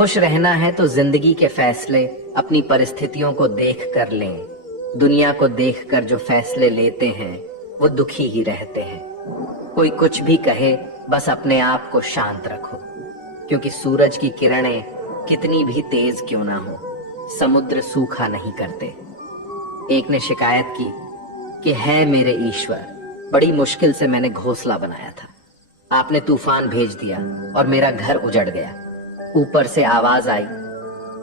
खुश रहना है तो जिंदगी के फैसले अपनी परिस्थितियों को देख कर लें। दुनिया को देखकर जो फैसले लेते हैं वो दुखी ही रहते हैं। कोई कुछ भी कहे, बस अपने आप को शांत रखो, क्योंकि सूरज की किरणें कितनी भी तेज क्यों ना हो, समुद्र सूखा नहीं करते। एक ने शिकायत की कि है मेरे ईश्वर, बड़ी मुश्किल से मैंने घोंसला बनाया था, आपने तूफान भेज दिया और मेरा घर उजड़ गया। ऊपर से आवाज आई,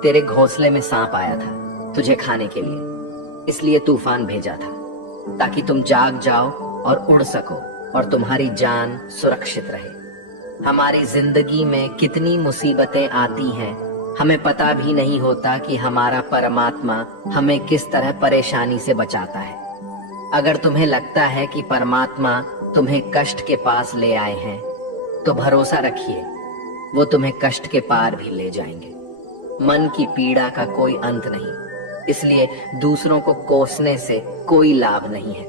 तेरे घोंसले में सांप आया था तुझे खाने के लिए, इसलिए तूफान भेजा था ताकि तुम जाग जाओ और उड़ सको और तुम्हारी जान सुरक्षित रहे। हमारी जिंदगी में कितनी मुसीबतें आती हैं, हमें पता भी नहीं होता कि हमारा परमात्मा हमें किस तरह परेशानी से बचाता है। अगर तुम्हें लगता है कि परमात्मा तुम्हें कष्ट के पास ले आए हैं, तो भरोसा रखिए वो तुम्हें कष्ट के पार भी ले जाएंगे। मन की पीड़ा का कोई अंत नहीं, इसलिए दूसरों को कोसने से कोई लाभ नहीं है।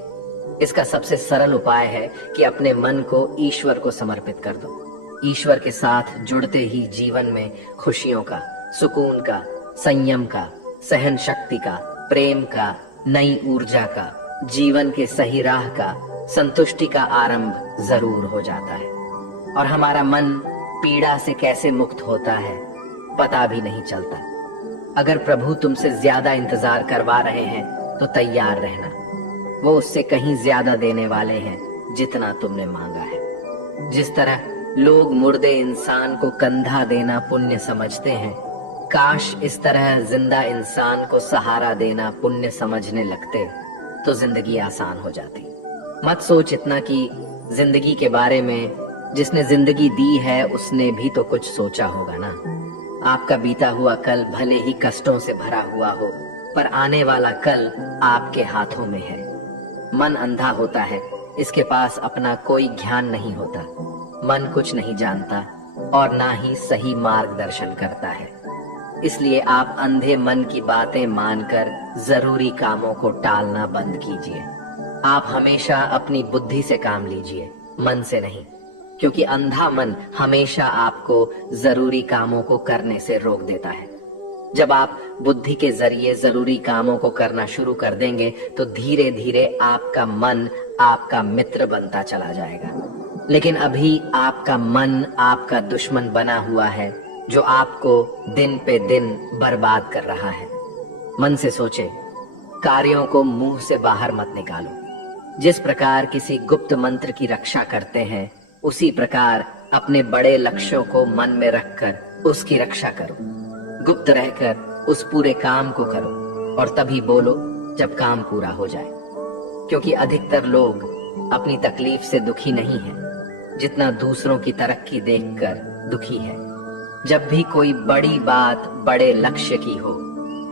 इसका सबसे सरल उपाय है कि अपने मन को ईश्वर को समर्पित कर दो। ईश्वर के साथ जुड़ते ही जीवन में खुशियों का, सुकून का, संयम का, सहन शक्ति का, प्रेम का, नई ऊर्जा का, जीवन के सही राह का, संतुष्टि का आरंभ जरूर हो जाता है। और हमारा मन पीड़ा से कैसे मुक्त होता है पता भी नहीं चलता। अगर प्रभु तुमसे ज्यादा इंतजार करवा रहे हैं तो तैयार रहना, वो उससे कहीं ज्यादा देने वाले हैं जितना तुमने मांगा है। जिस तरह लोग मुर्दे इंसान को कंधा देना पुण्य समझते हैं, काश इस तरह जिंदा इंसान को सहारा देना पुण्य समझने लगते तो जिंदगी आसान हो जाती। मत सोच इतना कि जिंदगी के बारे में जिसने जिंदगी दी है उसने भी तो कुछ सोचा होगा ना। आपका बीता हुआ कल भले ही कष्टों से भरा हुआ हो, पर आने वाला कल आपके हाथों में है। मन अंधा होता है, इसके पास अपना कोई ज्ञान नहीं होता। मन कुछ नहीं जानता और ना ही सही मार्गदर्शन करता है। इसलिए आप अंधे मन की बातें मानकर जरूरी कामों को टालना बंद कीजिए। आप हमेशा अपनी बुद्धि से काम लीजिए, मन से नहीं, क्योंकि अंधा मन हमेशा आपको जरूरी कामों को करने से रोक देता है। जब आप बुद्धि के जरिए जरूरी कामों को करना शुरू कर देंगे तो धीरे धीरे आपका मन आपका मित्र बनता चला जाएगा। लेकिन अभी आपका मन आपका दुश्मन बना हुआ है, जो आपको दिन पे दिन बर्बाद कर रहा है। मन से सोचे, कार्यों को मुंह से बाहर मत निकालो। जिस प्रकार किसी गुप्त मंत्र की रक्षा करते हैं, उसी प्रकार अपने बड़े लक्ष्यों को मन में रखकर उसकी रक्षा करो। गुप्त रहकर उस पूरे काम को करो और तभी बोलो जब काम पूरा हो जाए। क्योंकि अधिकतर लोग अपनी तकलीफ से दुखी नहीं हैं, जितना दूसरों की तरक्की देखकर दुखी है। जब भी कोई बड़ी बात बड़े लक्ष्य की हो,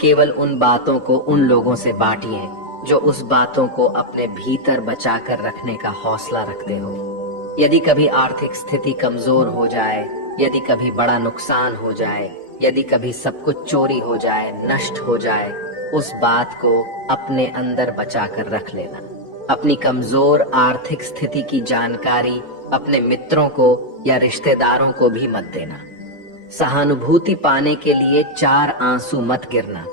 केवल उन बातों को उन लोगों से बांटिए जो उस बातों को अपने भीतर बचा कर रखने का हौसला रखते हो। यदि कभी आर्थिक स्थिति कमजोर हो जाए, यदि कभी बड़ा नुकसान हो जाए, यदि कभी सब कुछ चोरी हो जाए, नष्ट हो जाए, उस बात को अपने अंदर बचा कर रख लेना। अपनी कमजोर आर्थिक स्थिति की जानकारी अपने मित्रों को या रिश्तेदारों को भी मत देना। सहानुभूति पाने के लिए 4 आंसू मत गिरना,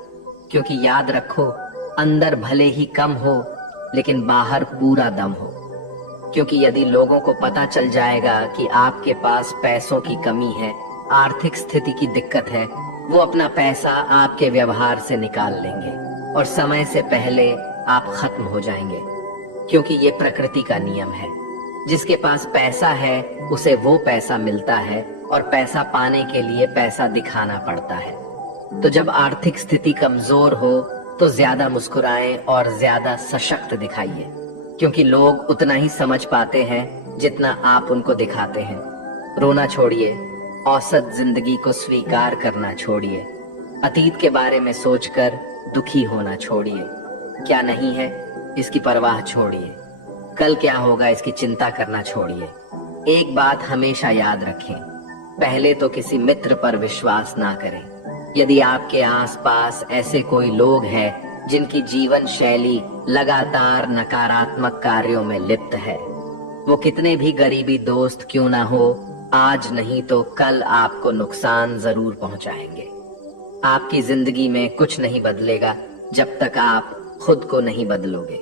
क्योंकि याद रखो, अंदर भले ही कम हो लेकिन बाहर पूरा दम हो। क्योंकि यदि लोगों को पता चल जाएगा कि आपके पास पैसों की कमी है, आर्थिक स्थिति की दिक्कत है, वो अपना पैसा आपके व्यवहार से निकाल लेंगे और समय से पहले आप खत्म हो जाएंगे। क्योंकि ये प्रकृति का नियम है, जिसके पास पैसा है उसे वो पैसा मिलता है और पैसा पाने के लिए पैसा दिखाना पड़ता है। तो जब आर्थिक स्थिति कमजोर हो तो ज्यादा मुस्कुराएं और ज्यादा सशक्त दिखाइए, क्योंकि लोग उतना ही समझ पाते हैं जितना आप उनको दिखाते हैं। रोना छोड़िए, औसत जिंदगी को स्वीकार करना छोड़िए, अतीत के बारे में सोचकर दुखी होना छोड़िए। क्या नहीं है इसकी परवाह छोड़िए, कल क्या होगा इसकी चिंता करना छोड़िए। एक बात हमेशा याद रखें, पहले तो किसी मित्र पर विश्वास ना करें। यदि आपके आसपास ऐसे कोई लोग हैं जिनकी जीवन शैली लगातार नकारात्मक कार्यों में लिप्त है, वो कितने भी गरीबी दोस्त क्यों ना हो, आज नहीं तो कल आपको नुकसान जरूर पहुंचाएंगे। आपकी जिंदगी में कुछ नहीं बदलेगा जब तक आप खुद को नहीं बदलोगे।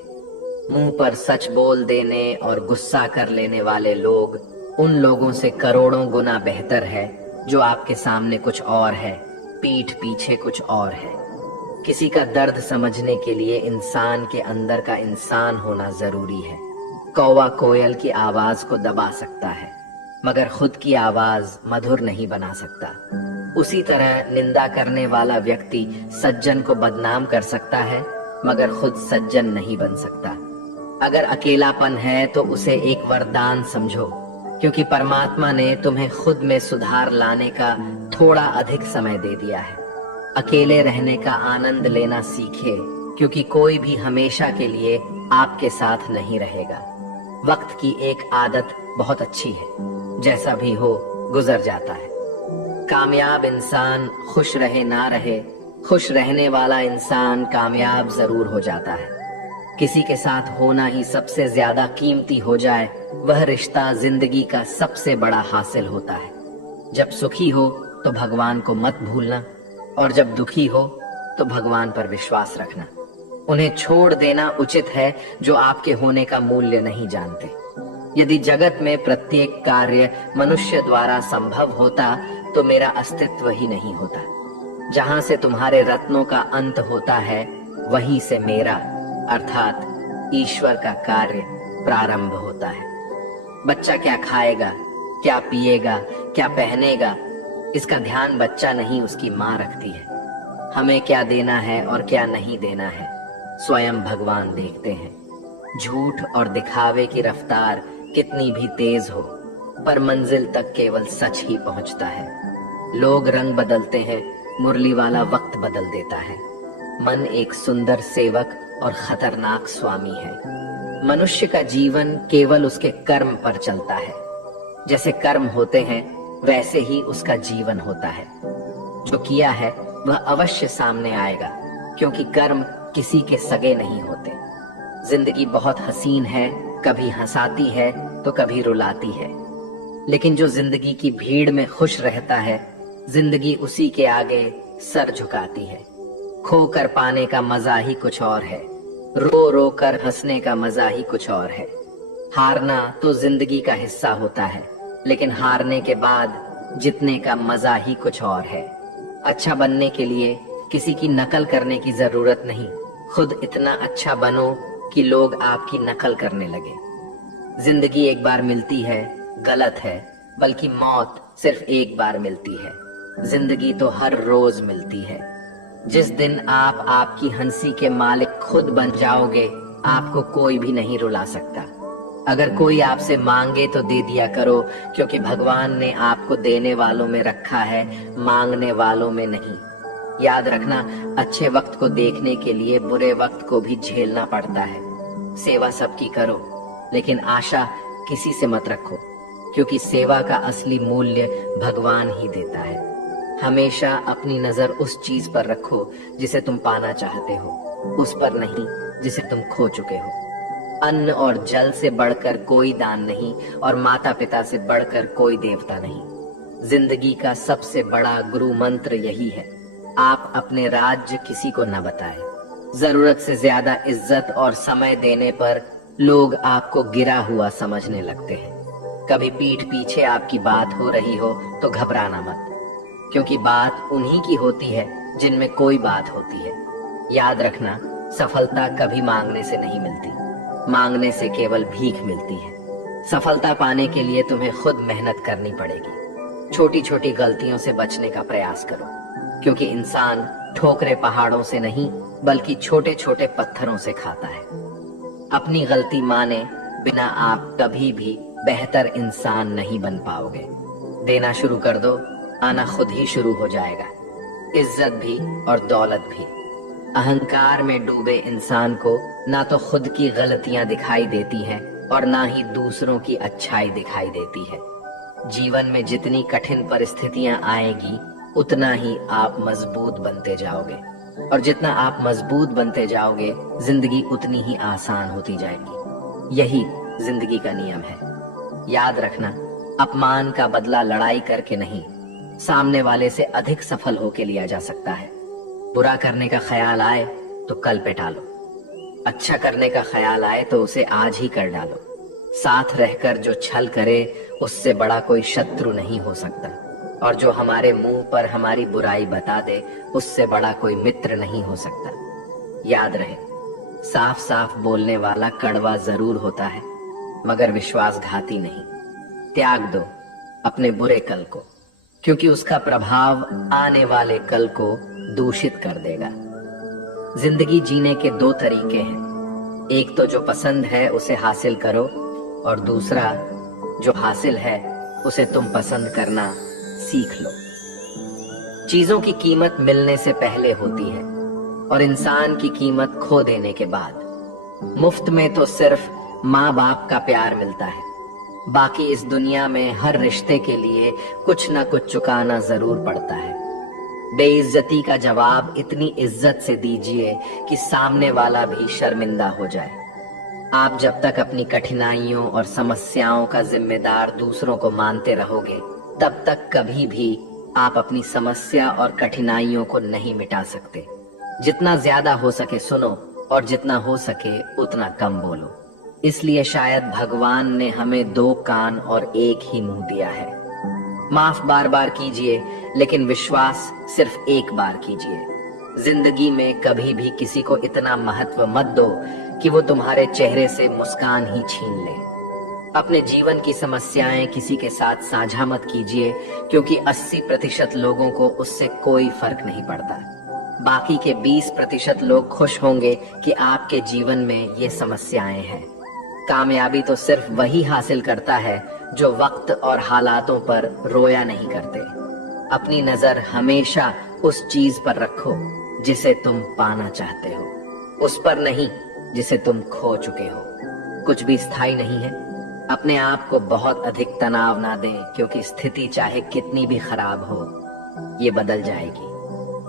मुंह पर सच बोल देने और गुस्सा कर लेने वाले लोग उन लोगों से करोड़ों गुना बेहतर है जो आपके सामने कुछ और है, पीठ पीछे कुछ और है। किसी का दर्द समझने के लिए इंसान के अंदर का इंसान होना जरूरी है। कौवा कोयल की आवाज को दबा सकता है, मगर खुद की आवाज मधुर नहीं बना सकता। उसी तरह निंदा करने वाला व्यक्ति सज्जन को बदनाम कर सकता है, मगर खुद सज्जन नहीं बन सकता। अगर अकेलापन है तो उसे एक वरदान समझो, क्योंकि परमात्मा ने तुम्हें खुद में सुधार लाने का थोड़ा अधिक समय दे दिया है। अकेले रहने का आनंद लेना सीखे, क्योंकि कोई भी हमेशा के लिए आपके साथ नहीं रहेगा। वक्त की एक आदत बहुत अच्छी है, जैसा भी हो गुजर जाता है। कामयाब इंसान खुश रहे ना रहे, खुश रहने वाला इंसान कामयाब जरूर हो जाता है। किसी के साथ होना ही सबसे ज्यादा कीमती हो जाए, वह रिश्ता जिंदगी का सबसे बड़ा हासिल होता है। जब सुखी हो तो भगवान को मत भूलना, और जब दुखी हो तो भगवान पर विश्वास रखना। उन्हें छोड़ देना उचित है जो आपके होने का मूल्य नहीं जानते। यदि जगत में प्रत्येक कार्य मनुष्य द्वारा संभव होता तो मेरा अस्तित्व ही नहीं होता। जहां से तुम्हारे रत्नों का अंत होता है, वहीं से मेरा अर्थात ईश्वर का कार्य प्रारंभ होता है। बच्चा क्या खाएगा, क्या पिएगा, क्या पहनेगा, इसका ध्यान बच्चा नहीं उसकी माँ रखती है। हमें क्या देना है और क्या नहीं देना है स्वयं भगवान देखते हैं। झूठ और दिखावे की रफ्तार कितनी भी तेज हो, पर मंजिल तक केवल सच ही पहुंचता है। लोग रंग बदलते हैं, मुरली वाला वक्त बदल देता है। मन एक सुंदर सेवक और खतरनाक स्वामी है। मनुष्य का जीवन केवल उसके कर्म पर चलता है। जैसे कर्म होते हैं वैसे ही उसका जीवन होता है। जो किया है वह अवश्य सामने आएगा, क्योंकि कर्म किसी के सगे नहीं होते। जिंदगी बहुत हसीन है, कभी हंसाती है तो कभी रुलाती है, लेकिन जो जिंदगी की भीड़ में खुश रहता है, जिंदगी उसी के आगे सर झुकाती है। खोकर पाने का मजा ही कुछ और है, रो रो कर हंसने का मजा ही कुछ और है। हारना तो जिंदगी का हिस्सा होता है, लेकिन हारने के बाद जीतने का मजा ही कुछ और है। अच्छा बनने के लिए किसी की नकल करने की जरूरत नहीं, खुद इतना अच्छा बनो कि लोग आपकी नकल करने लगे। जिंदगी एक बार मिलती है गलत है, बल्कि मौत सिर्फ एक बार मिलती है। जिंदगी तो हर रोज मिलती है। जिस दिन आप आपकी हंसी के मालिक खुद बन जाओगे, आपको कोई भी नहीं रुला सकता। अगर कोई आपसे मांगे तो दे दिया करो, क्योंकि भगवान ने आपको देने वालों में रखा है, मांगने वालों में नहीं। याद रखना, अच्छे वक्त को देखने के लिए बुरे वक्त को भी झेलना पड़ता है। सेवा सबकी करो, लेकिन आशा किसी से मत रखो, क्योंकि सेवा का असली मूल्य भगवान ही देता है। हमेशा अपनी नजर उस चीज पर रखो जिसे तुम पाना चाहते हो, उस पर नहीं जिसे तुम खो चुके हो। अन्न और जल से बढ़कर कोई दान नहीं, और माता पिता से बढ़कर कोई देवता नहीं। जिंदगी का सबसे बड़ा गुरु मंत्र यही है, आप अपने राज्य किसी को न बताएं। जरूरत से ज्यादा इज्जत और समय देने पर लोग आपको गिरा हुआ समझने लगते हैं। कभी पीठ पीछे आपकी बात हो रही हो तो घबराना मत, क्योंकि बात उन्हीं की होती है जिनमें कोई बात होती है। याद रखना, सफलता कभी मांगने से नहीं मिलती, मांगने से केवल भीख मिलती है। सफलता पाने के लिए तुम्हें खुद मेहनत करनी पड़ेगी। छोटी छोटी गलतियों से बचने का प्रयास करो, क्योंकि इंसान ठोकरे पहाड़ों से नहीं बल्कि छोटे छोटे पत्थरों से खाता है। अपनी गलती माने बिना आप कभी भी बेहतर इंसान नहीं बन पाओगे। देना शुरू कर दो, आना खुद ही शुरू हो जाएगा, इज्जत भी और दौलत भी। अहंकार में डूबे इंसान को ना तो खुद की गलतियां दिखाई देती हैं और ना ही दूसरों की अच्छाई दिखाई देती है। जीवन में जितनी कठिन परिस्थितियां आएगी, उतना ही आप मजबूत बनते जाओगे, और जितना आप मजबूत बनते जाओगे, जिंदगी उतनी ही आसान होती जाएगी। यही जिंदगी का नियम है। याद रखना, अपमान का बदला लड़ाई करके नहीं, सामने वाले से अधिक सफल होके लिया जा सकता है। बुरा करने का ख्याल आए तो कल पे टालो, अच्छा करने का ख्याल आए तो उसे आज ही कर डालो। साथ रहकर जो छल करे उससे बड़ा कोई शत्रु नहीं हो सकता, और जो हमारे मुंह पर हमारी बुराई बता दे उससे बड़ा कोई मित्र नहीं हो सकता। याद रहे, साफ साफ बोलने वाला कड़वा जरूर होता है मगर विश्वासघाती नहीं। त्याग दो अपने बुरे कल को, क्योंकि उसका प्रभाव आने वाले कल को दूषित कर देगा। जिंदगी जीने के दो तरीके हैं, एक तो जो पसंद है उसे हासिल करो, और दूसरा जो हासिल है उसे तुम पसंद करना सीख लो। चीजों की कीमत मिलने से पहले होती है और इंसान की कीमत खो देने के बाद। मुफ्त में तो सिर्फ माँ बाप का प्यार मिलता है, बाकी इस दुनिया में हर रिश्ते के लिए कुछ ना कुछ चुकाना जरूर पड़ता है। बेइज्जती का जवाब इतनी इज्जत से दीजिए कि सामने वाला भी शर्मिंदा हो जाए। आप जब तक अपनी कठिनाइयों और समस्याओं का जिम्मेदार दूसरों को मानते रहोगे, तब तक कभी भी आप अपनी समस्या और कठिनाइयों को नहीं मिटा सकते। जितना ज्यादा हो सके सुनो, और जितना हो सके उतना कम बोलो। इसलिए शायद भगवान ने हमें दो कान और एक ही मुंह दिया है। माफ बार बार कीजिए, लेकिन विश्वास सिर्फ एक बार कीजिए। जिंदगी में कभी भी किसी को इतना महत्व मत दो कि वो तुम्हारे चेहरे से मुस्कान ही छीन ले। अपने जीवन की समस्याएं किसी के साथ साझा मत कीजिए, क्योंकि 80% लोगों को उससे कोई फर्क नहीं पड़ता। बाकी के 20% लोग खुश होंगे कि आपके जीवन में ये समस्याएं हैं। कामयाबी तो सिर्फ वही हासिल करता है जो वक्त और हालातों पर रोया नहीं करते। अपनी नजर हमेशा उस चीज पर रखो जिसे तुम पाना चाहते हो, उस पर नहीं जिसे तुम खो चुके हो। कुछ भी स्थायी नहीं है। अपने आप को बहुत अधिक तनाव ना दें, क्योंकि स्थिति चाहे कितनी भी खराब हो, ये बदल जाएगी।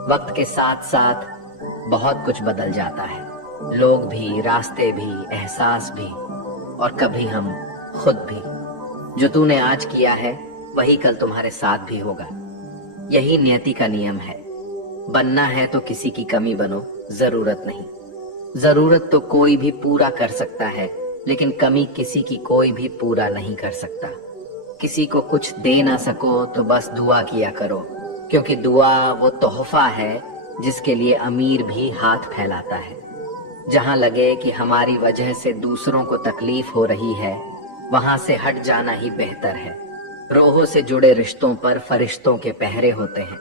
वक्त के साथ साथ बहुत कुछ बदल जाता है, लोग भी, रास्ते भी, एहसास भी, और कभी हम खुद भी। जो तूने आज किया है वही कल तुम्हारे साथ भी होगा। यही नियति का नियम है। बनना है तो किसी की कमी बनो, जरूरत नहीं। जरूरत तो कोई भी पूरा कर सकता है, लेकिन कमी किसी की कोई भी पूरा नहीं कर सकता। किसी को कुछ दे ना सको तो बस दुआ किया करो, क्योंकि दुआ वो तोहफा है जिसके लिए अमीर भी हाथ फैलाता है। जहां लगे कि हमारी वजह से दूसरों को तकलीफ हो रही है, वहां से हट जाना ही बेहतर है। रोहों से जुड़े रिश्तों पर फरिश्तों के पहरे होते हैं।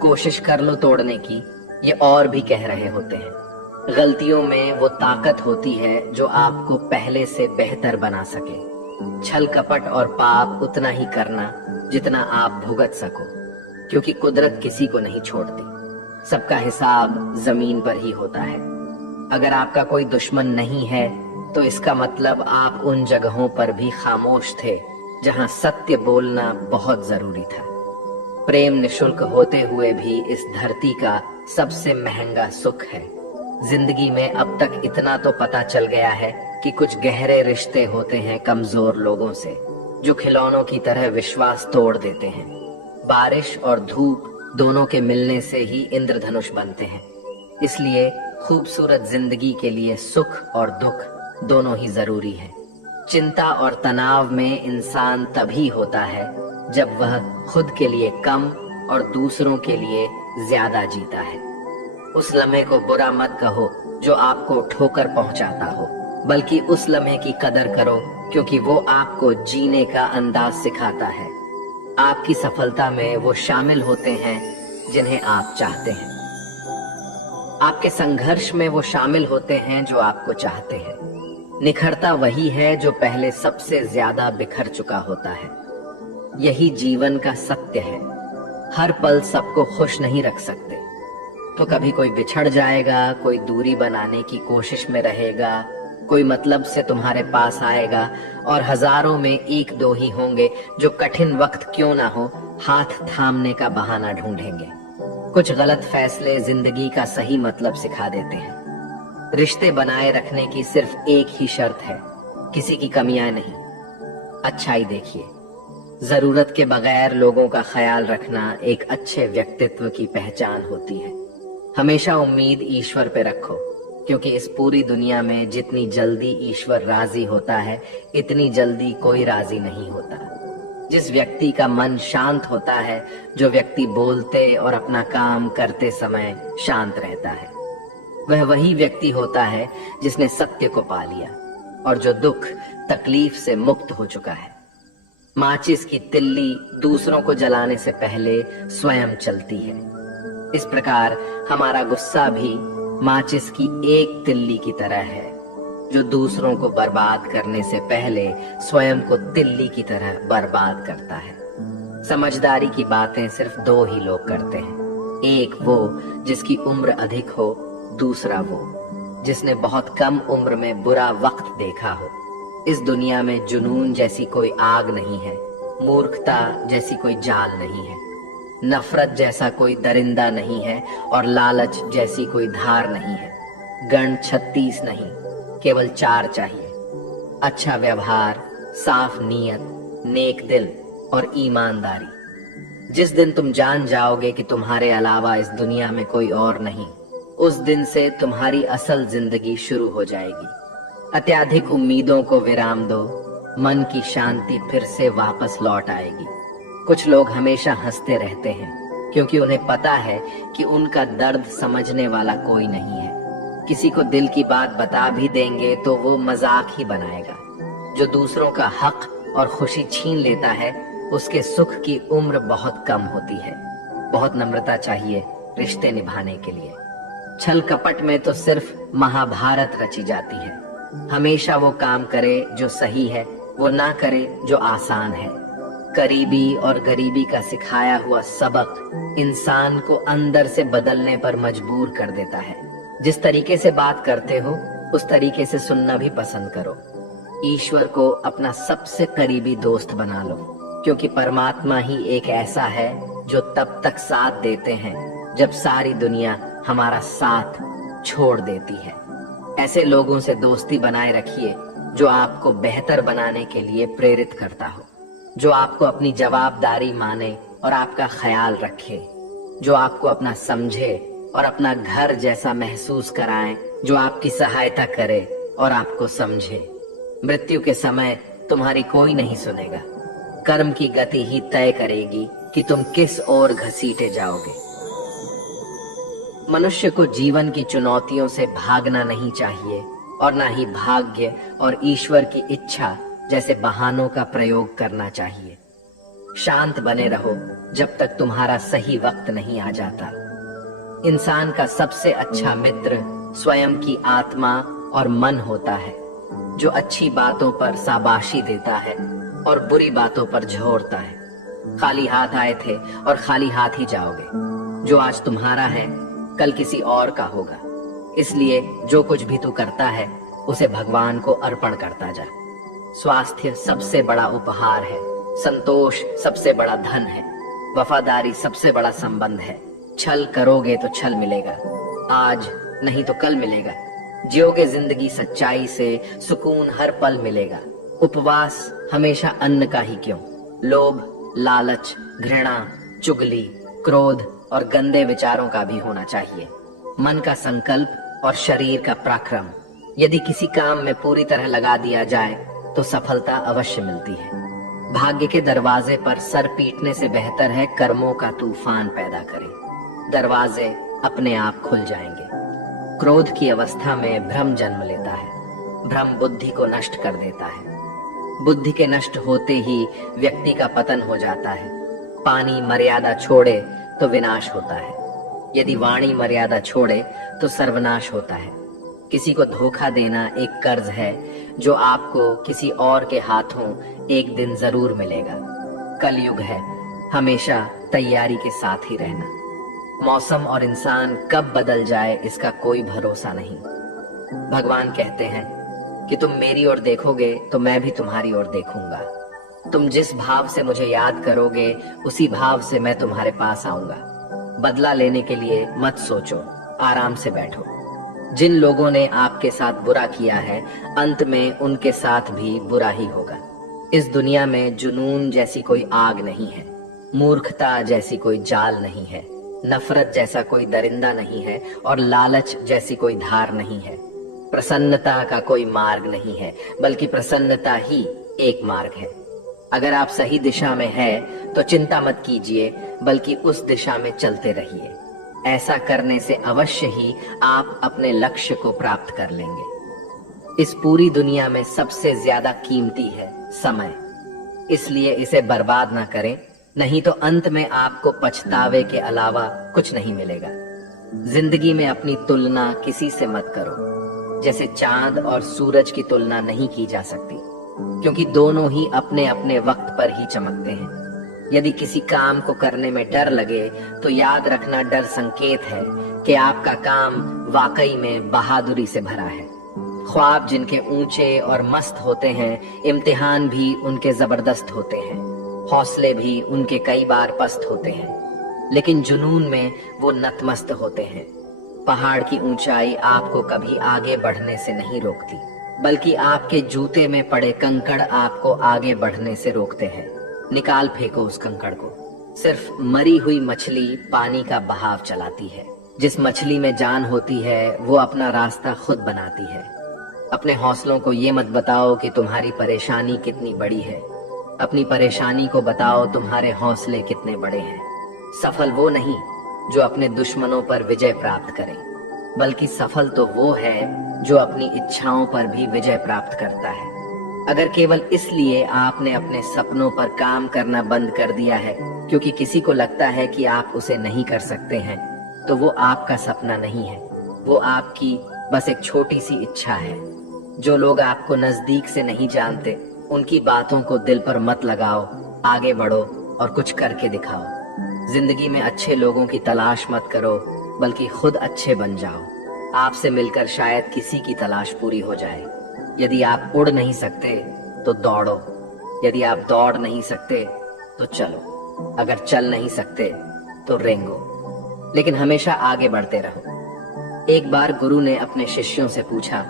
कोशिश कर लो तोड़ने की, ये और भी कह रहे होते हैं। गलतियों में वो ताकत होती है जो आपको पहले से बेहतर बना सके। छल कपट और पाप उतना ही करना जितना आप भुगत सको, क्योंकि कुदरत किसी को नहीं छोड़ती। सबका हिसाब जमीन पर ही होता है। अगर आपका कोई दुश्मन नहीं है तो इसका मतलब आप उन जगहों पर भी खामोश थे जहां सत्य बोलना बहुत जरूरी था। प्रेम निशुल्क होते हुए भी इस धरती का सबसे महंगा सुख है। जिंदगी में अब तक इतना तो पता चल गया है कि कुछ गहरे रिश्ते होते हैं कमजोर लोगों से, जो खिलौनों की तरह विश्वास तोड़ देते हैं। बारिश और धूप दोनों के मिलने से ही इंद्रधनुष बनते हैं। इसलिए खूबसूरत जिंदगी के लिए सुख और दुख दोनों ही जरूरी है। चिंता और तनाव में इंसान तभी होता है जब वह खुद के लिए कम और दूसरों के लिए ज्यादा जीता है। उस लम्हे को बुरा मत कहो जो आपको ठोकर पहुंचाता हो, बल्कि उस लम्हे की कदर करो, क्योंकि वो आपको जीने का अंदाज सिखाता है। आपकी सफलता में वो शामिल होते हैं जिन्हें आप चाहते हैं। आपके संघर्ष में वो शामिल होते हैं जो आपको चाहते हैं। निखरता वही है जो पहले सबसे ज्यादा बिखर चुका होता है। यही जीवन का सत्य है। हर पल सबको खुश नहीं रख सकते, तो कभी कोई बिछड़ जाएगा, कोई दूरी बनाने की कोशिश में रहेगा, कोई मतलब से तुम्हारे पास आएगा, और हजारों में एक दो ही होंगे जो कठिन वक्त क्यों ना हो हाथ थामने का बहाना ढूंढेंगे। कुछ गलत फैसले जिंदगी का सही मतलब सिखा देते हैं। रिश्ते बनाए रखने की सिर्फ एक ही शर्त है, किसी की कमियां नहीं, अच्छाई देखिए। जरूरत के बगैर लोगों का ख्याल रखना एक अच्छे व्यक्तित्व की पहचान होती है। हमेशा उम्मीद ईश्वर पे रखो, क्योंकि इस पूरी दुनिया में जितनी जल्दी ईश्वर राजी होता है, इतनी जल्दी कोई राजी नहीं होता। जिस व्यक्ति का मन शांत होता है, जो व्यक्ति बोलते और अपना काम करते समय शांत रहता है, वह वही व्यक्ति होता है जिसने सत्य को पा लिया और जो दुख तकलीफ से मुक्त हो चुका है। माचिस की तिल्ली दूसरों को जलाने से पहले स्वयं चलती है। इस प्रकार हमारा गुस्सा भी माचिस की एक तिल्ली की तरह है, जो दूसरों को बर्बाद करने से पहले स्वयं को तिल्ली की तरह बर्बाद करता है। समझदारी की बातें सिर्फ दो ही लोग करते हैं, एक वो जिसकी उम्र अधिक हो, दूसरा वो जिसने बहुत कम उम्र में बुरा वक्त देखा हो। इस दुनिया में जुनून जैसी कोई आग नहीं है, मूर्खता जैसी कोई जाल नहीं है, नफरत जैसा कोई दरिंदा नहीं है और लालच जैसी कोई धार नहीं है। गण 36 नहीं, केवल 4 चाहिए, अच्छा व्यवहार, साफ नीयत, नेक दिल और ईमानदारी। जिस दिन तुम जान जाओगे कि तुम्हारे अलावा इस दुनिया में कोई और नहीं, उस दिन से तुम्हारी असल जिंदगी शुरू हो जाएगी। अत्याधिक उम्मीदों को विराम दो, मन की शांति फिर से वापस लौट आएगी। कुछ लोग हमेशा हंसते रहते हैं, क्योंकि उन्हें पता है कि उनका दर्द समझने वाला कोई नहीं है। किसी को दिल की बात बता भी देंगे तो वो मजाक ही बनाएगा। जो दूसरों का हक और खुशी छीन लेता है, उसके सुख की उम्र बहुत कम होती है। बहुत नम्रता चाहिए रिश्ते निभाने के लिए। छल कपट में तो सिर्फ महाभारत रची जाती है। हमेशा वो काम करे जो सही है, वो ना करे जो आसान है। करीबी और गरीबी का सिखाया हुआ सबक इंसान को अंदर से बदलने पर मजबूर कर देता है। जिस तरीके से बात करते हो, उस तरीके से सुनना भी पसंद करो। ईश्वर को अपना सबसे करीबी दोस्त बना लो, क्योंकि परमात्मा ही एक ऐसा है जो तब तक साथ देते हैं जब सारी दुनिया हमारा साथ छोड़ देती है। ऐसे लोगों से दोस्ती बनाए रखिए जो आपको बेहतर बनाने के लिए प्रेरित करता हो, जो आपको अपनी जवाबदारी माने और आपका ख्याल रखे, जो आपको अपना समझे और अपना घर जैसा महसूस कराए, जो आपकी सहायता करे और आपको समझे। मृत्यु के समय तुम्हारी कोई नहीं सुनेगा। कर्म की गति ही तय करेगी कि तुम किस ओर घसीटे जाओगे। मनुष्य को जीवन की चुनौतियों से भागना नहीं चाहिए और ना ही भाग्य और ईश्वर की इच्छा जैसे बहानों का प्रयोग करना चाहिए। शांत बने रहो जब तक तुम्हारा सही वक्त नहीं आ जाता। इंसान का सबसे अच्छा मित्र स्वयं की आत्मा और मन होता है, जो अच्छी बातों पर शाबाशी देता है और बुरी बातों पर झोरता है। खाली हाथ आए थे और खाली हाथ ही जाओगे। जो आज तुम्हारा है, कल किसी और का होगा। इसलिए जो कुछ भी तू करता है, उसे भगवान को अर्पण करता जा। स्वास्थ्य सबसे बड़ा उपहार है, संतोष सबसे बड़ा धन है, वफादारी सबसे बड़ा संबंध है। छल करोगे तो छल मिलेगा, आज नहीं तो कल मिलेगा। जियोगे जिंदगी सच्चाई से, सुकून हर पल मिलेगा। उपवास हमेशा अन्न का ही क्यों, लोभ, लालच, घृणा, चुगली, क्रोध और गंदे विचारों का भी होना चाहिए। मन का संकल्प और शरीर का पराक्रम यदि किसी काम में पूरी तरह लगा दिया जाए तो सफलता अवश्य मिलती है। भाग्य के दरवाजे पर सर पीटने से बेहतर है कर्मों का तूफान पैदा करे। दरवाजे अपने आप खुल जाएंगे। क्रोध की अवस्था में भ्रम जन्म लेता है। भ्रम बुद्धि को नष्ट कर देता है। बुद्धि के नष्ट होते ही व्यक्ति का पतन हो जाता है। पानी मर्यादा छोड़े तो विनाश होता है, यदि वाणी मर्यादा छोड़े तो सर्वनाश होता है। किसी को धोखा देना एक कर्ज है जो आपको किसी और के हाथों एक दिन जरूर मिलेगा। कलयुग है, हमेशा तैयारी के साथ ही रहना। मौसम और इंसान कब बदल जाए इसका कोई भरोसा नहीं। भगवान कहते हैं कि तुम मेरी ओर देखोगे तो मैं भी तुम्हारी ओर देखूंगा। तुम जिस भाव से मुझे याद करोगे, उसी भाव से मैं तुम्हारे पास आऊंगा। बदला लेने के लिए मत सोचो, आराम से बैठो। जिन लोगों ने आपके साथ बुरा किया है, अंत में उनके साथ भी बुरा ही होगा। इस दुनिया में जुनून जैसी कोई आग नहीं है, मूर्खता जैसी कोई जाल नहीं है, नफरत जैसा कोई दरिंदा नहीं है और लालच जैसी कोई धार नहीं है। प्रसन्नता का कोई मार्ग नहीं है, बल्कि प्रसन्नता ही एक मार्ग है। अगर आप सही दिशा में हैं, तो चिंता मत कीजिए, बल्कि उस दिशा में चलते रहिए। ऐसा करने से अवश्य ही आप अपने लक्ष्य को प्राप्त कर लेंगे। इस पूरी दुनिया में सबसे ज्यादा कीमती है समय, इसलिए इसे बर्बाद ना करें, नहीं तो अंत में आपको पछतावे के अलावा कुछ नहीं मिलेगा। जिंदगी में अपनी तुलना किसी से मत करो। जैसे चांद और सूरज की तुलना नहीं की जा सकती, क्योंकि दोनों ही अपने अपने वक्त पर ही चमकते हैं। यदि किसी काम को करने में डर लगे, तो याद रखना डर संकेत है कि आपका काम वाकई में बहादुरी से भरा है। ख्वाब जिनके ऊंचे और मस्त होते हैं, इम्तिहान भी उनके जबरदस्त होते हैं, हौसले भी उनके कई बार पस्त होते हैं, लेकिन जुनून में वो नतमस्त होते हैं। पहाड़ की ऊंचाई आपको कभी आगे बढ़ने से नहीं रोकती, बल्कि आपके जूते में पड़े कंकड़ आपको आगे बढ़ने से रोकते हैं। निकाल फेंको उस कंकड़ को। सिर्फ मरी हुई मछली पानी का बहाव चलाती है। जिस मछली में जान होती है, वो अपना रास्ता खुद बनाती है। अपने हौसलों को ये मत बताओ कि तुम्हारी परेशानी कितनी बड़ी है, अपनी परेशानी को बताओ तुम्हारे हौसले कितने बड़े हैं। सफल वो नहीं जो अपने दुश्मनों पर विजय प्राप्त करे, बल्कि सफल तो वो है जो अपनी इच्छाओं पर भी विजय प्राप्त करता है। अगर केवल इसलिए आपने अपने सपनों पर काम करना बंद कर दिया है क्योंकि किसी को लगता है कि आप उसे नहीं कर सकते हैं, तो वो आपका सपना नहीं है, वो आपकी बस एक छोटी सी इच्छा है। जो लोग आपको नजदीक से नहीं जानते, उनकी बातों को दिल पर मत लगाओ, आगे बढ़ो और कुछ करके दिखाओ। जिंदगी में अच्छे लोगों की तलाश मत करो, बल्कि खुद अच्छे बन जाओ। आपसे मिलकर शायद किसी की तलाश पूरी हो जाए। यदि आप उड़ नहीं सकते तो दौड़ो, यदि आप दौड़ नहीं सकते तो चलो, अगर चल नहीं सकते तो रेंगो, लेकिन हमेशा आगे बढ़ते रहो। एक बार गुरु ने अपने शिष्यों से पूछा,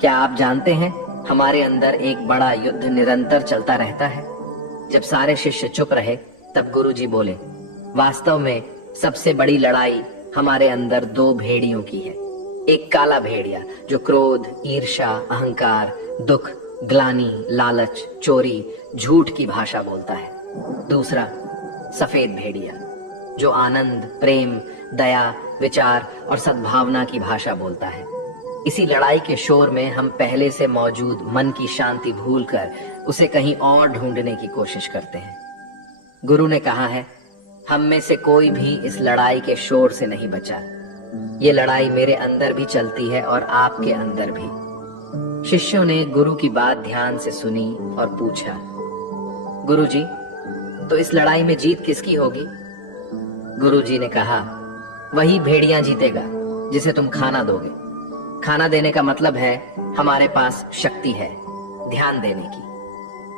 क्या आप जानते हैं हमारे अंदर एक बड़ा युद्ध निरंतर चलता रहता है? जब सारे शिष्य चुप रहे, तब गुरुजी बोले, वास्तव में सबसे बड़ी लड़ाई हमारे अंदर दो भेड़ियों की है। एक काला भेड़िया जो क्रोध, ईर्ष्या, अहंकार, दुख, ग्लानि, लालच, चोरी, झूठ की भाषा बोलता है। दूसरा सफेद भेड़िया जो आनंद, प्रेम, दया, विचार और सद्भावना की भाषा बोलता है। इसी लड़ाई के शोर में हम पहले से मौजूद मन की शांति भूलकर उसे कहीं और ढूंढने की कोशिश करते हैं। गुरु ने कहा है, हम में से कोई भी इस लड़ाई के शोर से नहीं बचा। ये लड़ाई मेरे अंदर भी चलती है और आपके अंदर भी। शिष्यों ने गुरु की बात ध्यान से सुनी और पूछा, गुरुजी, तो इस लड़ाई में जीत किसकी होगी? गुरुजी ने कहा, वही भेड़िया जीतेगा जिसे तुम खाना दोगे। खाना देने का मतलब है हमारे पास शक्ति है ध्यान देने की।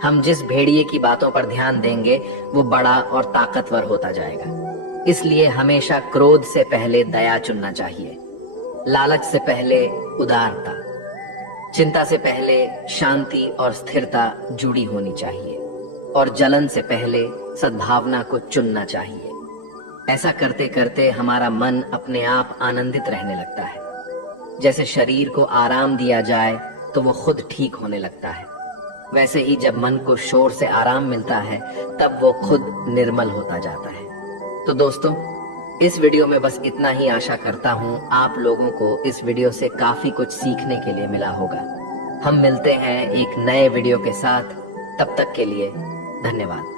हम जिस भेड़िए की बातों पर ध्यान देंगे, वो बड़ा और ताकतवर होता जाएगा। इसलिए हमेशा क्रोध से पहले दया चुनना चाहिए, लालच से पहले उदारता, चिंता से पहले शांति और स्थिरता जुड़ी होनी चाहिए, और जलन से पहले सद्भावना को चुनना चाहिए। ऐसा करते करते हमारा मन अपने आप आनंदित रहने लगता है। जैसे शरीर को आराम दिया जाए तो वो खुद ठीक होने लगता है, वैसे ही जब मन को शोर से आराम मिलता है, तब वो खुद निर्मल होता जाता है। तो दोस्तों, इस वीडियो में बस इतना ही। आशा करता हूँ आप लोगों को इस वीडियो से काफी कुछ सीखने के लिए मिला होगा। हम मिलते हैं एक नए वीडियो के साथ, तब तक के लिए धन्यवाद।